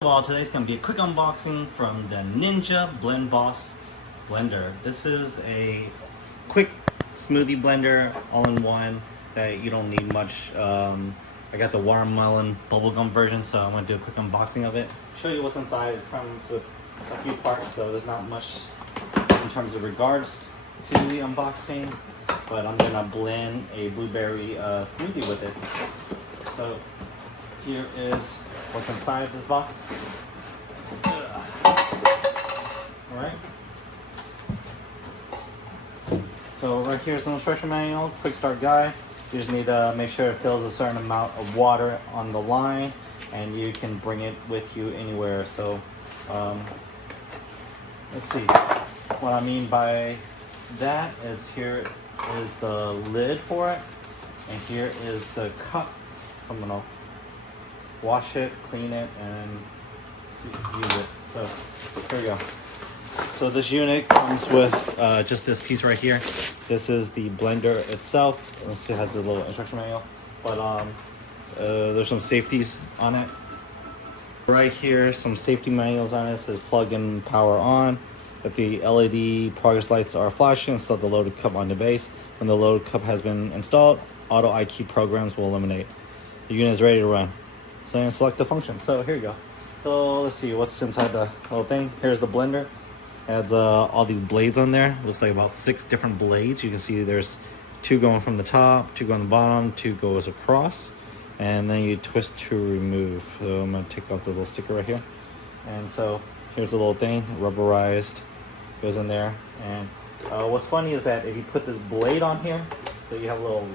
Well, today's going to be a quick unboxing from the Ninja BlendBoss blender. This is a quick smoothie blender, all-in-one, that you don't need much. I got the watermelon bubblegum version, so I'm going to do a quick unboxing of it. Show you what's inside. It comes with a few parts, so there's not much in terms of regards to the unboxing, but I'm going to blend a blueberry smoothie with it. So here is what's inside this box. Alright. So right here's an instruction manual, quick start guide. You just need to make sure it fills a certain amount of water on the line, and you can bring it with you anywhere. So let's see. What I mean by that is here is the lid for it, and here is the cup. So I'm gonna wash it, clean it, and use it. So here we go. So this unit comes with just this piece right here. This is the blender itself. It has a little instruction manual, but there's some safeties on it. Right here, some safety manuals on it. It says plug in, power on. If the LED progress lights are flashing, install the loaded cup on the base. When the loaded cup has been installed, auto IQ programs will eliminate. The unit is ready to run. So and select the function. So here you go. So let's see what's inside the whole thing. Here's the blender. It has all these blades on there. Looks like about 6 different blades. You can see there's 2 going from the top, 2 going on the bottom, 2 goes across, and then you twist to remove. So I'm gonna take off the little sticker right here. And so here's the little thing, rubberized, goes in there. And what's funny is that if you put this blade on here, so you have a little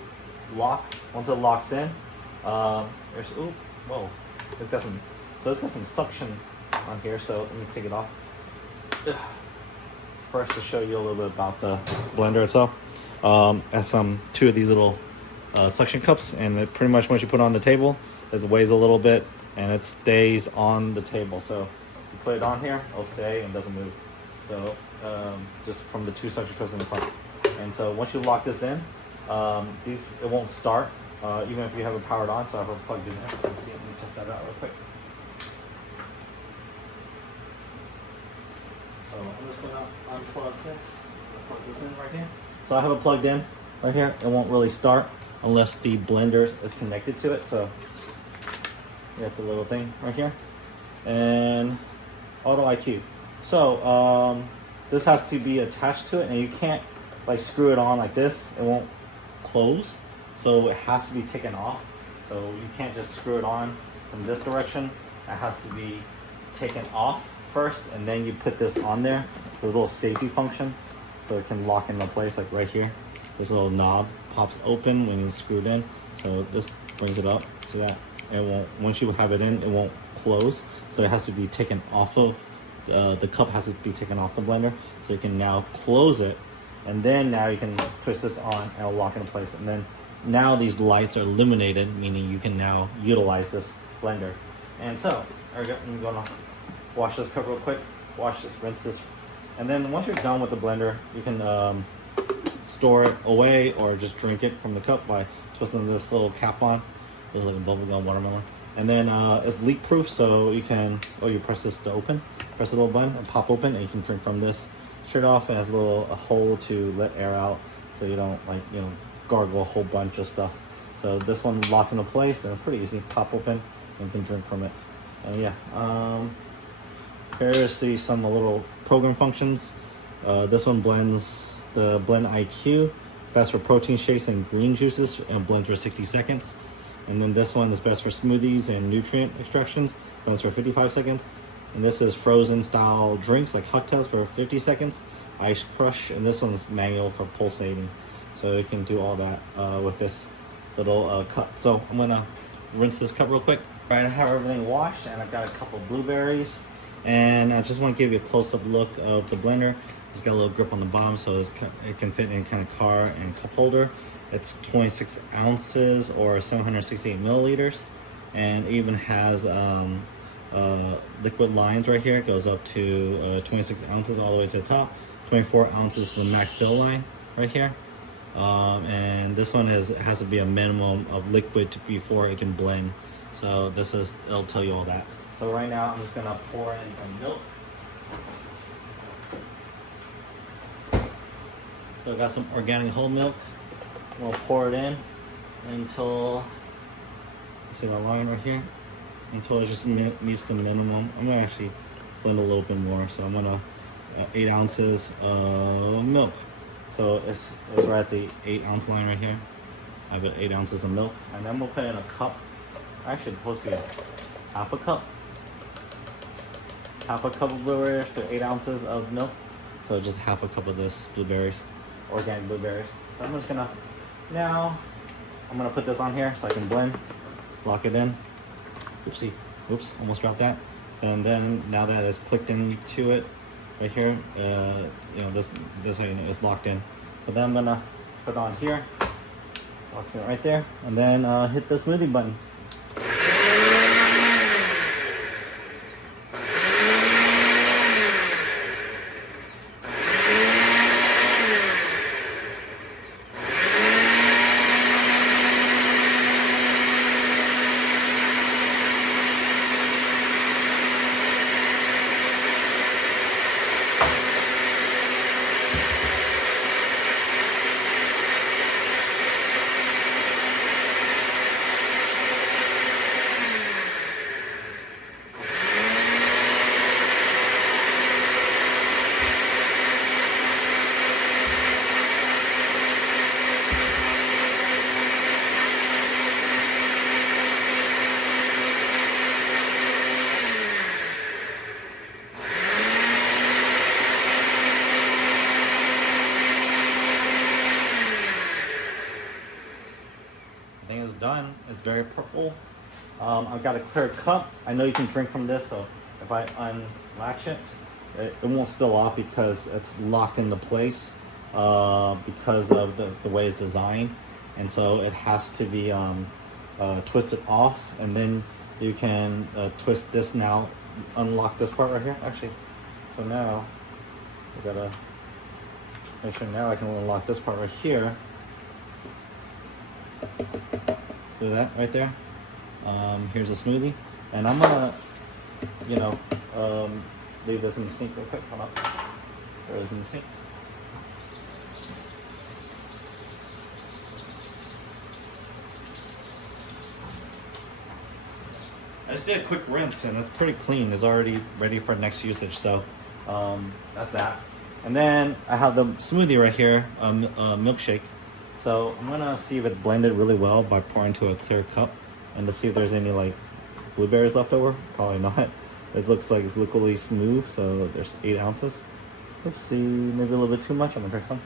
lock. Once it locks in, there's whoa, it's got some suction on here. So let me take it off. First, to show you a little bit about the blender itself. It has 2 of these little suction cups, and it pretty much once you put it on the table, it weighs a little bit and it stays on the table. So you put it on here, it'll stay and doesn't move. So just from the 2 suction cups in the front. And so once you lock this in, it won't start even if you have it powered on. So I have it plugged in there. Let me test that out real quick. So I'm just gonna unplug this. Plug this in right here. So I have it plugged in right here. It won't really start unless the blender is connected to it. So you got the little thing right here, and auto IQ. So this has to be attached to it, and you can't like screw it on like this. It won't close. So it has to be taken off. So you can't just screw it on from this direction. It has to be taken off first, and then you put this on there. So a little safety function, so it can lock into place, like right here. This little knob pops open when it's screwed in. So this brings it up so that it won't, once you have it in, it won't close. So it has to be taken off of, the cup has to be taken off the blender. So you can now close it, and then now you can twist this on and it'll lock into place. And then now these lights are illuminated, meaning you can now utilize this blender. And so, there we go. I'm gonna wash this cup real quick, wash this, rinse this, and then once you're done with the blender, you can store it away or just drink it from the cup by twisting this little cap on. It's like a bubblegum watermelon. And then it's leak proof, so you can, you press this to open, press a little button and pop open, and you can drink from this straight off. It has a hole to let air out, so you don't gargle a whole bunch of stuff. So this one locks into place, and it's pretty easy. Pop open and you can drink from it. And yeah, here's some little program functions. This one blends the Blend IQ, best for protein shakes and green juices, and blends for 60 seconds. And then this one is best for smoothies and nutrient extractions, blends for 55 seconds. And this is frozen style drinks like cocktails for 50 seconds, ice crush, and this one's manual for pulsating. So you can do all that with this little cup. So I'm gonna rinse this cup real quick. All right, I have everything washed, and I've got a couple blueberries. And I just want to give you a close-up look of the blender. It's got a little grip on the bottom, so it can fit in any kind of car and cup holder. It's 26 ounces or 768 milliliters, and it even has liquid lines right here. It goes up to 26 ounces all the way to the top. 24 ounces the max fill line right here. And this one has to be a minimum of liquid before it can blend. So it'll tell you all that. So right now I'm just gonna pour in some milk. So I got some organic whole milk. We'll pour it in until, see my line right here? Until it just meets the minimum. I'm gonna actually blend a little bit more. So I'm gonna 8 ounces of milk. So it's right at the 8 ounce line right here. I have 8 ounces of milk, and then we'll put in a cup. Actually, it's supposed to be half a cup. Half a cup of blueberries, so 8 ounces of milk. So just half a cup of this blueberries, organic blueberries. So I'm just gonna, now, I'm gonna put this on here so I can blend, lock it in. Oopsie, oops, almost dropped that. And then now that it's clicked into it, right here, you know, this is locked in. So then I'm gonna put it on here, locks it right there, and then hit the smoothie button. I think it's done. It's very purple. I've got a clear cup. I know you can drink from this, so if I unlatch it, it won't spill off because it's locked into place because of the way it's designed. And so it has to be twisted off, and then you can twist this now, unlock this part right here, actually. So now, we gotta make sure now I can unlock this part right here. Do that right there. Here's a smoothie, and I'm gonna, you know, leave this in the sink real quick. Hold on. There it is in the sink. I just did a quick rinse, and it's pretty clean. It's already ready for next usage. So that's that. And then I have the smoothie right here, milkshake. So I'm gonna see if it's blended really well by pouring into a clear cup, and to see if there's any like blueberries left over. Probably not. It looks like it's liquidly smooth, so there's 8 ounces. Oopsie, maybe a little bit too much. I'm gonna try some.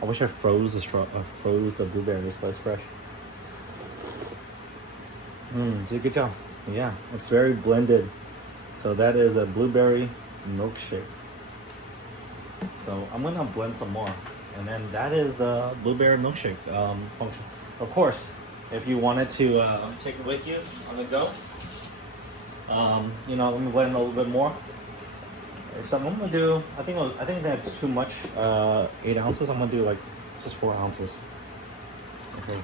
I wish I froze the blueberries, but it's fresh. Did a good job. Yeah, it's very blended. So that is a blueberry milkshake. So I'm gonna blend some more, and then that is the blueberry milkshake function. Of course, if you wanted to take it with you on the go, you know, let me blend a little bit more. So I'm gonna do, I think that's too much, 8 ounces. I'm gonna do like just 4 ounces. Okay,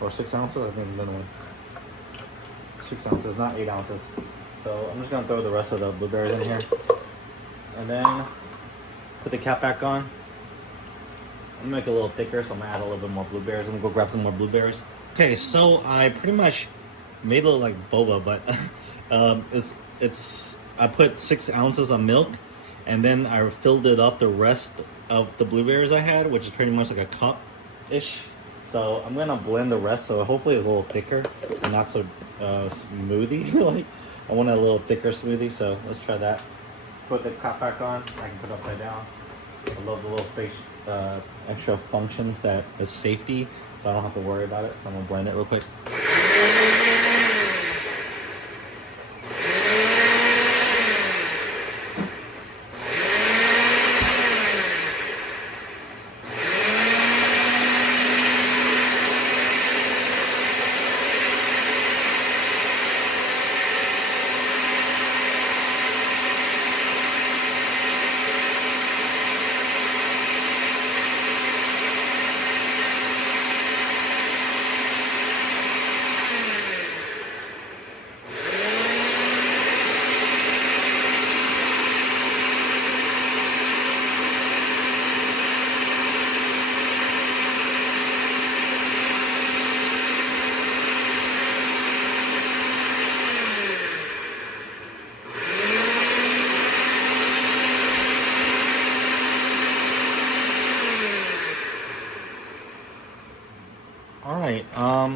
or 6 ounces. I think I'm gonna 6 ounces, not 8 ounces. So I'm just gonna throw the rest of the blueberries in here, and then put the cap back on. I'm gonna make it a little thicker, so I'm gonna add a little bit more blueberries. I'm gonna go grab some more blueberries. Okay, so I pretty much made it look like boba, but I put 6 ounces of milk, and then I filled it up the rest of the blueberries I had, which is pretty much like a cup-ish. So I'm gonna blend the rest, so hopefully it's a little thicker and not so smoothie. Like I want a little thicker smoothie, so let's try that. Put the cap back on. I can put it upside down. I love the little space, extra functions that is safety, so I don't have to worry about it. So I'm gonna blend it real quick.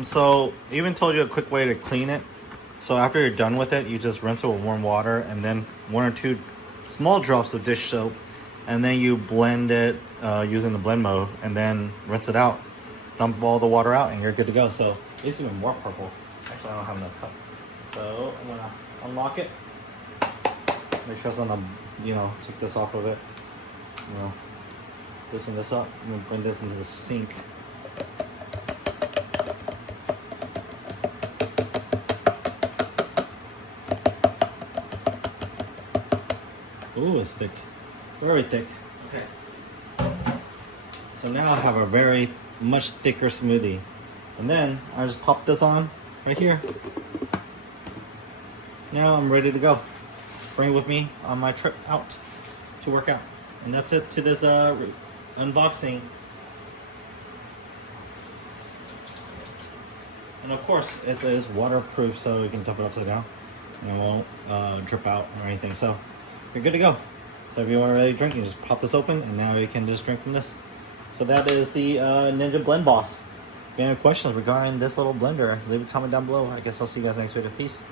So even told you a quick way to clean it. So after you're done with it, you just rinse it with warm water and then 1 or 2 small drops of dish soap, and then you blend it using the blend mode, and then rinse it out. Dump all the water out, and you're good to go. So it's even more purple. Actually, I don't have enough cup. So I'm gonna unlock it. Make sure it's on the, took this off of it. Loosen this up. I'm gonna bring this into the sink. Ooh, it's thick. Very thick. Okay. So now I have a very much thicker smoothie. And then I just pop this on right here. Now I'm ready to go. Bring it with me on my trip out to work out. And that's it to this unboxing. And of course, it is waterproof, so you can dump it upside down and it won't drip out or anything. So you're good to go. So if you want to really drink, you just pop this open, and now you can just drink from this. So that is the Ninja BlendBoss. If you have any questions regarding this little blender, leave a comment down below. I guess I'll see you guys next video. Peace.